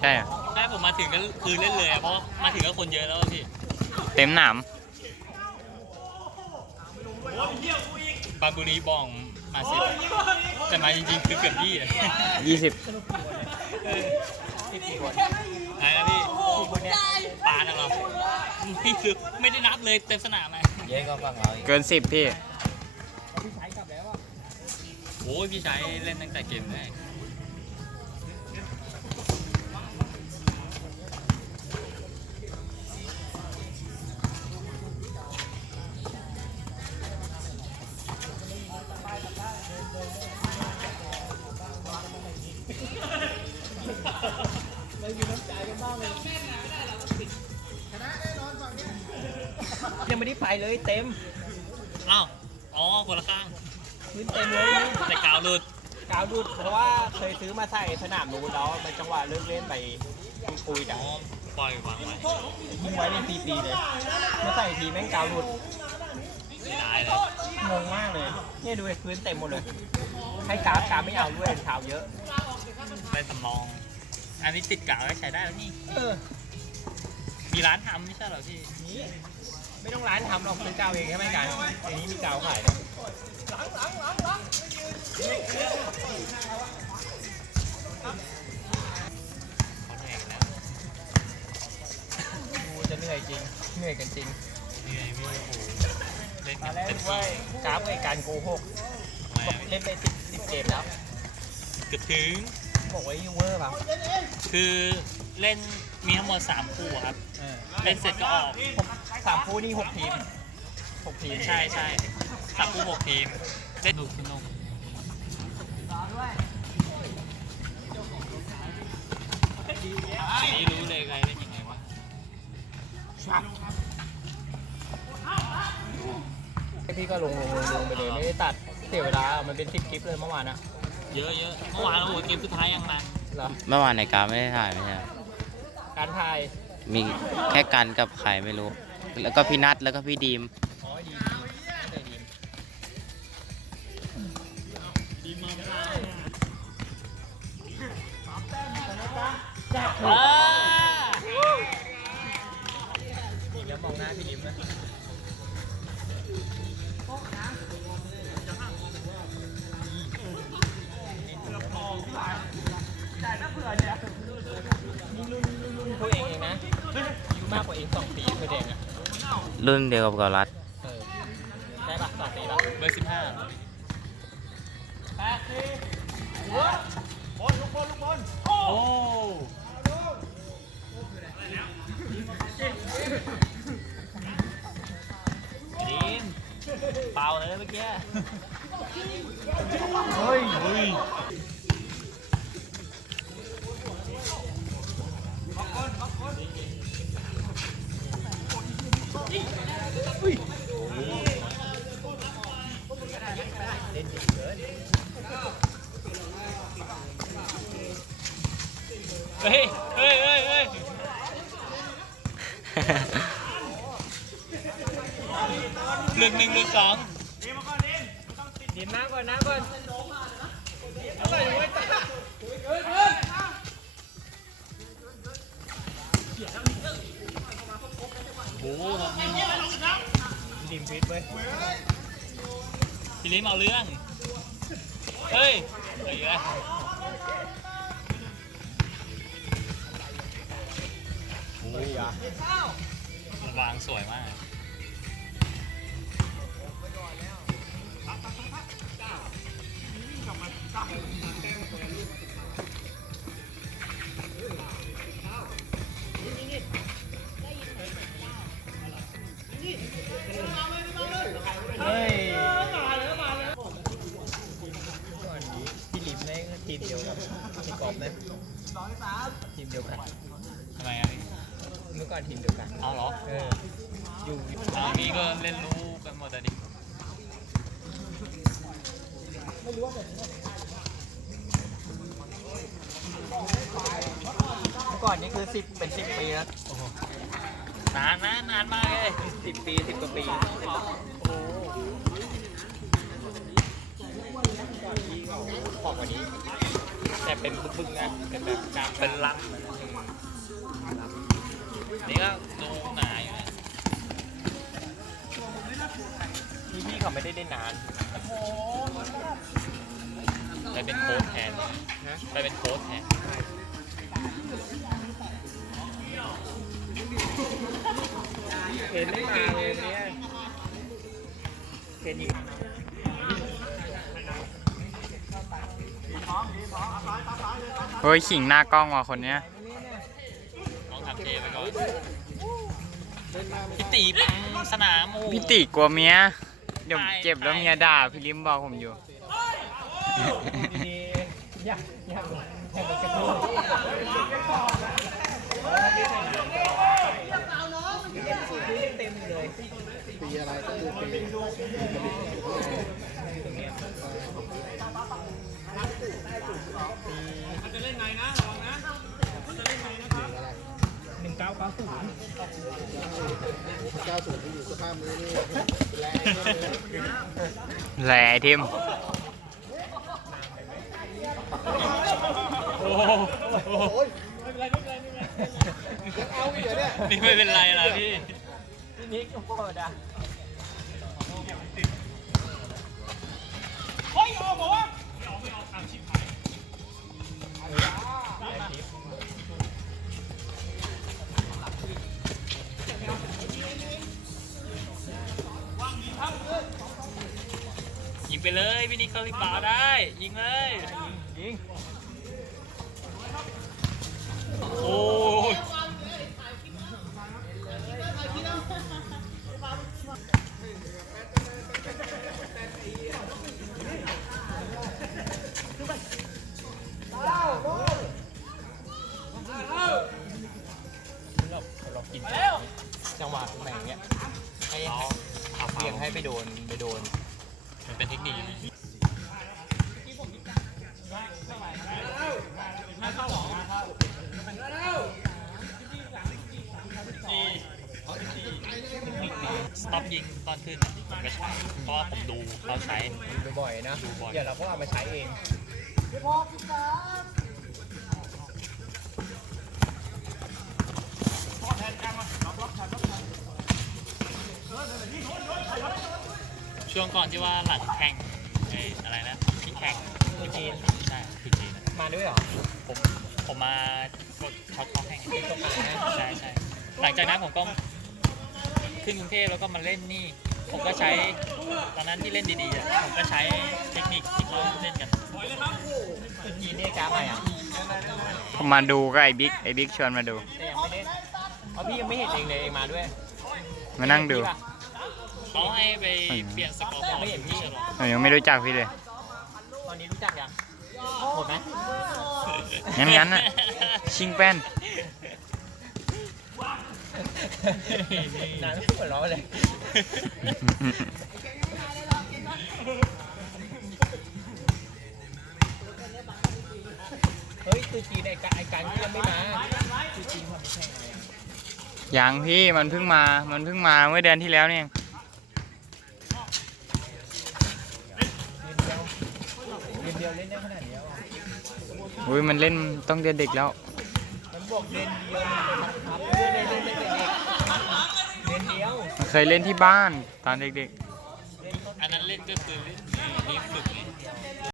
ใช่อะใช่ผมมาถึงก็คือเล่นเลยอะเพราะมาถึงก็คนเยอะแล้วอะพี่เต็มหนามปาบุรีบองมาสิบแต่มาจริงๆคือเกือบยี่อะยี่สิบสิบกี่คนอะไรนะพี่กี่คนเนี่ยปานะเราพี่คือไม่ได้นับเลยเต็มสนามเลยเย้ก็ฟังเราอีกเกินสิบพี่พี่ชายกลับแล้วอะโอ้ยพี่ชายเล่นตั้งแต่เกมแรก ยังไม่ได้ไปเลยเต็มอ้าวอ๋อคนละข้างพื้นเต็มเลยแต่กาวหลุดกาวดูดเพราะว่าเคยซื้อมาใส่สนามนู้นแล้วมันจังหวะเลิกเล่นไปคุยๆอ๋กัอนปล่อยวางไว้ยิงไว้เป็นปีๆเลยมาใส่ทีแม่งกาวดูดเสียดายเลยงงมากเลยเนี่ยดูไอ้พื้นเต็มหมดเลยให้กราฟกราฟไม่เอาด้วยเท้าเยอะได้สำรอง อันนี้ติดกาวได้ใช้ได้แล้วนี่ เออมีร้านทำไม่ใช่เหรอพี่ นี่ ไม่ต้องร้านทำหรอกซื้อกาวเองใช่ไหมกันในนี้มีกาวขายด้วยเขาเหนื่อยกันแล้วดูจะเหนื่อยจริง เหนื่อยกันจริงเหนื่อยพี่โอ้โหเล่นมากันแล้วเต็มด้วที่ยกราฟไอ้การโกหกทำไมบอกเล่นไปสิบสิบเกมแล้วเกือบถึง บอกว่ายูเวอร์เปล่าคือเล่นมีทั้งหมด3คู่ครับ เออเล่นเสร็จก็ออก ผม สามคู่นี่หกทีมหกทีมใช่ใช่สามคู่หกทีมเล่นดูสนุกนี่รู้เลยใครเล่นยังไงวะพี่ก็ลงลงลงลงไปเลยไม่ได้ตัดเสียเวลา มันเป็นสิบคลิปเลยเมื่อวานอะเยอะเยอะเมื่อวานเราโหเกมสุดท้ายยังมันเหรอเมื่อวานในการไม่ได้ถ่ายไม่ใช่เหรอการถ่าย มีแค่กันกับใครไม่รู้ แล้วก็พี่นัทแล้วก็พี่ดีมอ๋อดีดีดีอ่าดีแล้วมองหน้าพี่ดิมนะนี่รุ่นรุ่นรุ่นเขาเองเองนะอายุมากกว่าเองสองปีคือเด็กอะ รุ่นเดียวกับกอรัตเออได้ปะสองปีปะเบอร์สิบห้าแปดสี่หัวบอลลูกบอลลูกบอลโอ้ดีมเปล่าเลยเมื่อกี้ เฮ้ย ดิมน้ำก่อนน้ำก่อนอะไรวะโอ้โหดิมฟิตเว้ยทีนี้มาเอาเรื่อง เฮ้ยเฮ้ยอะไรโอ้โหมันวางสวยมาก เฮ้ยก่อนนี้พี่ลิมได้ทีมเดียวกับพี่กอล์ฟนะทีมเดียวกัน ทำไมอะพี่เมื่อก่อนทีมเดียวกัน เอาเหรอเออ อยู่ตอ่าพี่ก็เล่นรู้กันหมดอะดิ เมื่อก่อนนี่คือสิบเป็นสิบปีแล้วนานนะนานมากเลยสิบปีสิบกว่าปีก่อนพี่ก็ขอบกว่านี้ แต่เป็นบึ้งๆนะเป็นแบบกลางเป็นลำอะนะนี่ก็ดูหนาอยู่นะพี่พี่เขาไม่ได้ได้นานไปเป็นโค้ชแทนนะ ไปเป็นโค้ชแทนเห็นไม่มาเลยเนี่ยเห็นอีกเฮ้ย ขิงหน้ากล้องว่ะคนเนี้ยต้องทำเทไปก่อนพี่ตีปังสนามโอ้โหพี่ติกลัวเมีย เดี๋ยวใช่เจ็บแล้วเมียด่า พี่ลิมบอกผมอยู่ดี ๆอยากอยากอยากกระโดดเต็มเลยปีอะไรก็คือปีหนึ่งเก้าเก้าศูนย์เก้าศูนย์ที่อยู่สภาพมือนี่แรงแหล่ทิม โอ้โหโอ้ยเอาอีกเหรอเนี่ยนี่ไม่เป็นไรล่ะพี่พี่นิกก็พอดะยิงไปเลยพี่นิกเขาลิบาได้ยิงเลย จังหวะแม่งเนี้ยให้เอาเอาเบี่ยงให้ไปโดนไปโดน มันเป็นเทคนิคอยู่สต็อปยิงตอนขึ้นผมก็ใช้เพราะว่าผมดูเขาใช้ ดูบ่อยๆนะ ดูบ่อย เดี๋ยวเราก็เอามาใช้เอง ช่วงก่อนที่ว่าหลังแข่งไอ้อะไรนะที่แข่งที่จีนใช่ที่จีนอะมาด้วยเหรอผมผมมากดช็อตเขาแข่งเป็นตัวขายนะใช่ใช่หลังจากนั้นผมก็ขึ้นกรุงเทพแล้วก็มาเล่นนี่ ผมก็ใช้ตอนนั้นที่เล่นดีๆอะผมก็ใช้เทคนิคที่เขาเล่นกันตัวจีนเนี่ยจ้าใหม่อะผมมาดูก็ไอ้บิ๊กไอ้บิ๊กชวนมาดูแต่ยังไม่ได้เพราะพี่ยังไม่เห็นเองเลยเองมาด้วยมานั่งดูพี่ปะ เขาให้ไปเปลี่ยนสกอร์บอร์ดไม่เห็นพี่ที่ฉลองผมยังไม่รู้จักพี่เลย ตอนนี้รู้จักยังหมดไหมงั้นงั้นน่ะ ชิงแป้น นานไม่หัวเราะเลยเฮ้ยตัวจีนไอ้การไอ้การที่ยังไม่มาตัวจีนทำแข่งอะไรอะยังพี่มันเพิ่งมา มันเพิ่งมาเมื่อเดือนที่แล้วเนี่ย เรียนเดียวเรียนเดียวเล่นได้ขนาดนี้แล้วอะอุ้ยมันเล่นต้องเดือนเด็กแล้ว มันบอกเรียนเดียวมันเป็นครับเรียนเรียนเรียนเรียนเด็กเรียนเดียวมันเคยเล่นที่บ้านตอนเด็กเรียนต้นอันนั้นเล่นก็คือเล่นนี่ฝึกไง